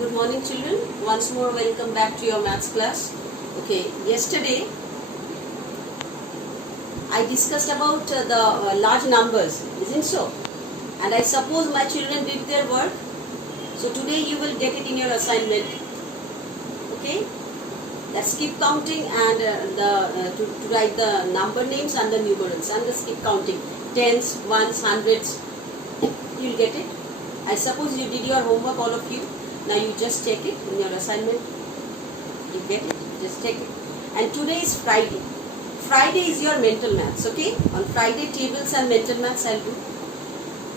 Good morning, children. Once more, welcome back to your maths class. Okay, yesterday I discussed about the large numbers, isn't so? And I suppose my children did their work. So today you will get it in your assignment. Okay, let's keep counting and to write the number names and the numerals and just keep counting. Tens, ones, hundreds. You'll get it. I suppose you did your homework, all of you. Now you just check it in your assignment. You get it? Just check it. And today is Friday. Friday is your mental maths, okay? On Friday, tables and mental maths I'll do.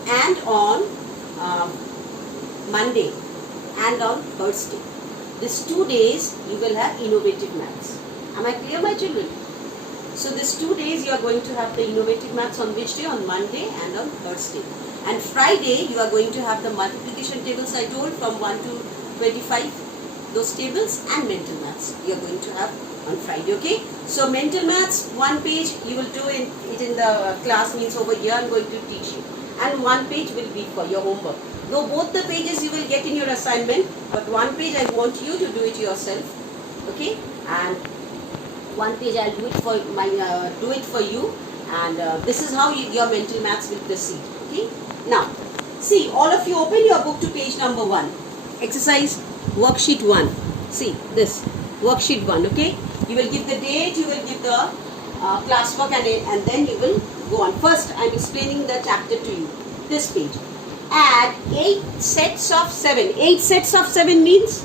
And on Monday and on Thursday. These 2 days you will have innovative maths. Am I clear, my children? So these 2 days you are going to have the innovative maths on which day? On Monday and on Thursday. And Friday you are going to have the multiplication tables I told from 1 to 25. Those tables and mental maths you are going to have on Friday, okay? So mental maths, 1 page you will do it in the class, means over here I am going to teach you. And 1 page will be for your homework. Though both the pages you will get in your assignment, but 1 page I want you to do it yourself, okay? And 1 page I'll do it for you, and this is how your mental maths will proceed, okay? Now, see, all of you open your book to page number 1. Exercise worksheet 1. See this worksheet 1, okay? You will give the date, you will give the classwork, and then you will go on. First, I am explaining the chapter to you. This page. Add 8 sets of 7. 8 sets of 7 means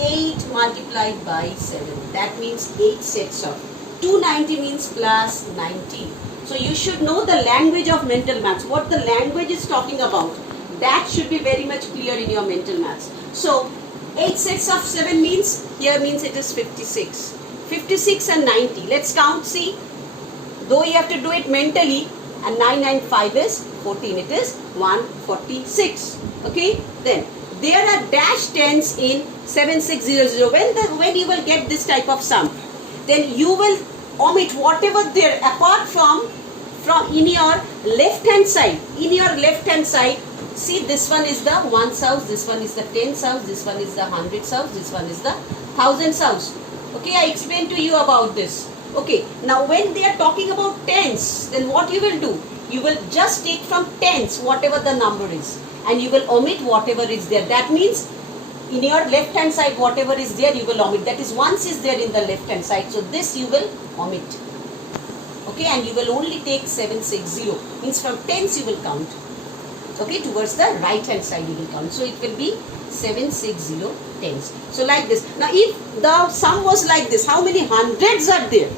8 multiplied by 7. That means 8 sets of. 290 means plus 90. So you should know the language of mental maths. What the language is talking about. That should be very much clear in your mental maths. So 8 sets of 7 means, here means it is 56. 56 and 90. Let's count, see. Though you have to do it mentally, and 9 and 5 is 14. It is 146. Okay. Then there are dash tens in 7600. When you will get this type of sum, then you will omit whatever there apart from in your left hand side. In your left hand side, see, this one is the ones house, this one is the tens house, this one is the hundreds house, this one is the thousands house. Okay, I explained to you about this. Okay, now when they are talking about tens, then what you will do? You will just take from tens whatever the number is, and you will omit whatever is there. That means in your left hand side whatever is there you will omit. That is ones is there in the left hand side, so this you will omit. Okay, and you will only take 760. Means from tens you will count. Okay, towards the right hand side you will count. So it will be 760 tens. So like this. Now if the sum was like this, how many hundreds are there?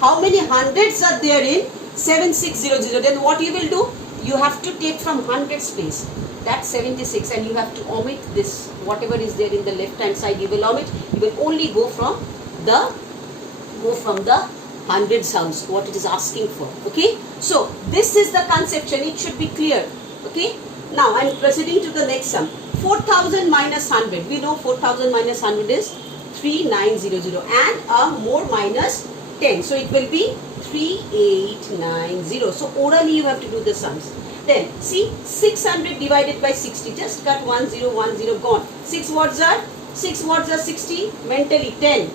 How many hundreds are there in 7600? Then what you will do? You have to take from hundreds place. That's 76, and you have to omit this. Whatever is there in the left hand side you will omit. You will only go from the hundreds house, what it is asking for. Okay. So this is the conception. It should be clear. Okay. Now I am proceeding to the next sum. 4000 minus 100. We know 4000 minus 100 is 3900, and a more minus 10. So it will be 3890. So orally you have to do the sums. Then see, 600 divided by 60. Just cut 1010, gone. 6 words are 60. Mentally 10.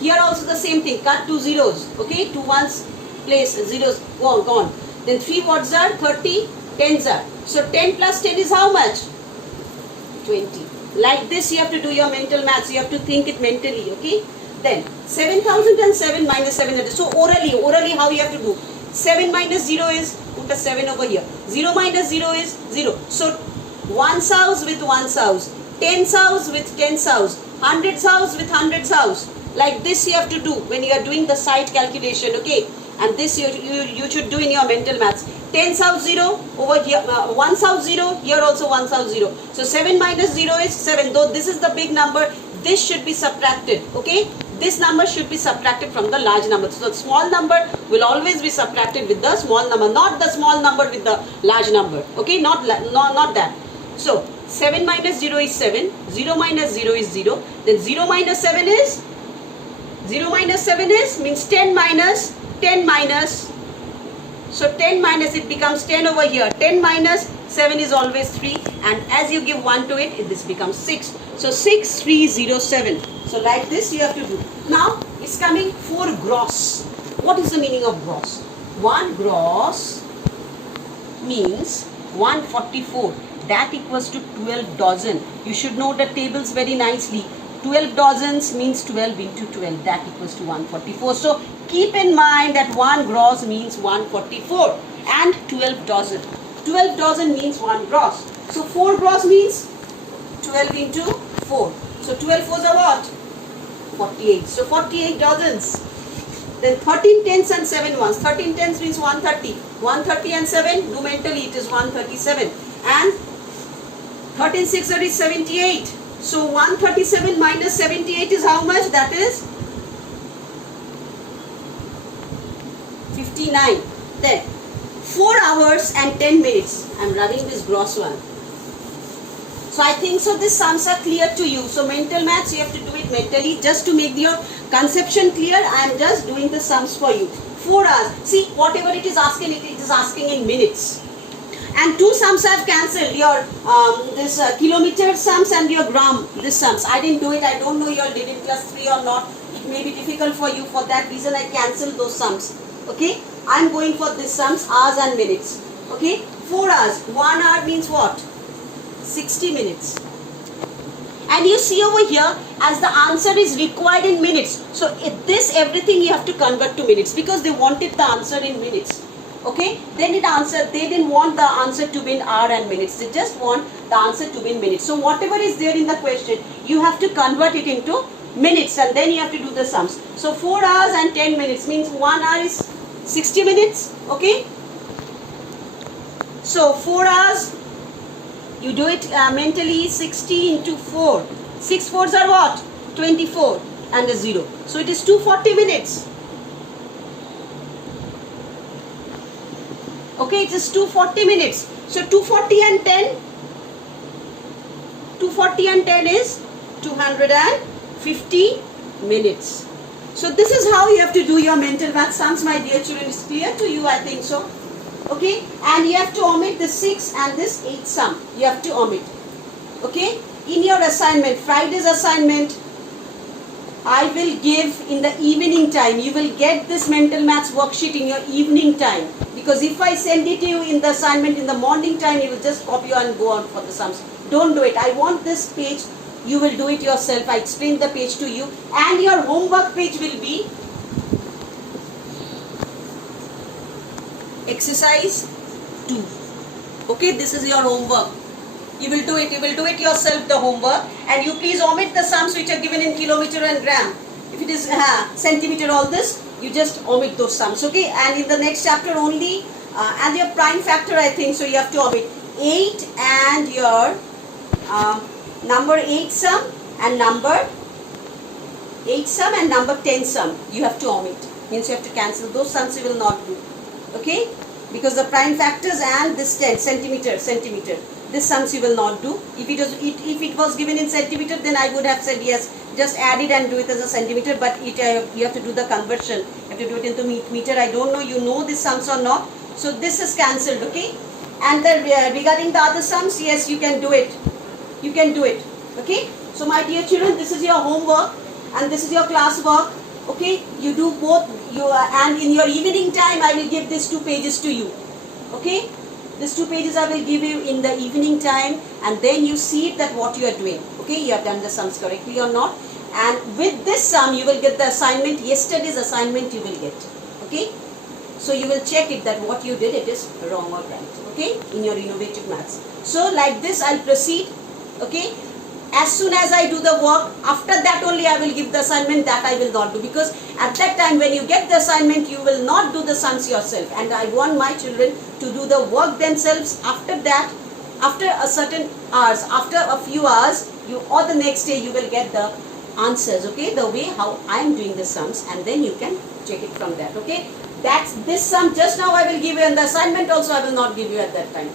Here also the same thing. Cut 2 zeros. Okay, 2 ones place zeros, gone. Then 3 words are 30. Tens are. So 10 plus 10 is how much? 20. Like this you have to do your mental maths. You have to think it mentally. Okay. Then 7007 minus 700. So orally how you have to do? 7 minus 0 is, put a 7 over here. 0 minus 0 is 0. So ones house with ones house, tens house with tens house, hundreds house with hundreds house. Like this you have to do when you are doing the side calculation. Okay. And this you should do in your mental maths. Tens house 0 over here, ones house 0, here also ones house 0. So 7 minus 0 is 7. Though this is the big number, this should be subtracted. Okay. This number should be subtracted from the large number. So the small number will always be subtracted with the small number, not the small number with the large number. Okay, not that. So 7 minus 0 is 7. 0 minus 0 is 0. Then 0 minus 7 is? 0 minus 7 is? Means 10 minus. So 10 minus, it becomes 10 over here. 10 minus 7 is always 3, and as you give 1 to it, this becomes 6. So 6307. So like this you have to do. Now it's coming 4 gross. What is the meaning of gross? 1 gross means 144. That equals to 12 dozen. You should know the tables very nicely. 12 dozens means 12 into 12. That equals to 144. So keep in mind that 1 gross means 144 and 12 dozen. 12 dozen means 1 gross. So 4 gross means 12 into 4. So 12 fours are what? 48. So 48 dozens. Then 13 tens and 7 ones. 13 tens means 130. 130 and 7, do mentally, it is 137. And 13 6 is 78. So 137 minus 78 is how much? That is 59. Then 4 hours and 10 minutes. I am running this gross one. So I think so these sums are clear to you. So mental maths, you have to do it mentally. Just to make your conception clear, I am just doing the sums for you. 4 hours. See, whatever it is asking, it is asking in minutes. And 2 sums I have cancelled. Your kilometer sums and your gram, this sums. I didn't do it. I don't know you all did in class 3 or not. It may be difficult for you. For that reason, I cancelled those sums. Okay. I am going for this sums, hours and minutes. Okay. 4 hours. 1 hour means what? 60 minutes. And you see over here, as the answer is required in minutes. So this everything you have to convert to minutes because they wanted the answer in minutes. Okay, they didn't want the answer to be in hour and minutes. They just want the answer to be in minutes. So whatever is there in the question, you have to convert it into minutes and then you have to do the sums. So 4 hours and 10 minutes means 1 hour is 60 minutes. Okay. So 4 hours, you do it mentally, 60 into 4. 6 fours are what? 24 and a 0. So it is 240 minutes. Okay, it is 240 minutes. So 240 and 10. 240 and 10 is 250 minutes. So this is how you have to do your mental math sums, my dear children. It's clear to you, I think so. Okay, and you have to omit this 6 and this 8 sum. You have to omit. Okay, in your assignment, Friday's assignment, I will give in the evening time. You will get this mental maths worksheet in your evening time. Because if I send it to you in the assignment in the morning time, you will just copy and go on for the sums. Don't do it. I want this page. You will do it yourself. I explain the page to you. And your homework page will be exercise 2. Okay, this is your homework. You will do it. You will do it yourself, the homework. And you please omit the sums which are given in kilometer and gram. If it is centimeter, all this, you just omit those sums. Okay, and in the next chapter only, and your prime factor, I think, so you have to omit 8 and your number 8 sum and number 8 sum and number 10 sum. You have to omit. Means you have to cancel those sums. You will not do. Okay, because the prime factors and this 10 centimeter. This sums you will not do. If it was given in centimeter, then I would have said yes, just add it and do it as a centimeter. But you have to do the conversion. You have to do it into meter. I don't know you know these sums or not. So this is cancelled. Okay. And regarding the other sums, yes, you can do it. You can do it. Okay. So my dear children, this is your homework and this is your class work. Okay. You do both. And in your evening time, I will give these 2 pages to you. Okay. These 2 pages I will give you in the evening time, and then you see that what you are doing. Okay, you have done the sums correctly or not. And with this sum, you will get the assignment. Yesterday's assignment you will get. Okay, so you will check it that what you did, it is wrong or right. Okay, in your innovative maths. So like this, I'll proceed. Okay. As soon as I do the work, after that only I will give the assignment. That I will not do, because at that time when you get the assignment, you will not do the sums yourself. And I want my children to do the work themselves. After that, after a certain hours, after a few hours, or the next day you will get the answers. Okay, the way how I am doing the sums, and then you can check it from that. Okay, that's this sum. Just now I will give you, and the assignment also I will not give you at that time.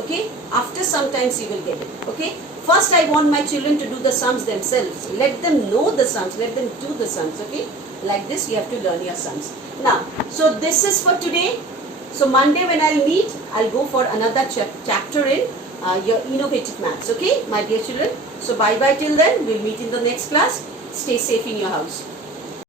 Okay, after sometimes you will get it. Okay. First, I want my children to do the sums themselves. Let them know the sums. Let them do the sums. Okay. Like this, you have to learn your sums. Now, so this is for today. So Monday when I'll meet, I'll go for another chapter in your innovative maths. Okay, my dear children. So bye bye till then. We'll meet in the next class. Stay safe in your house.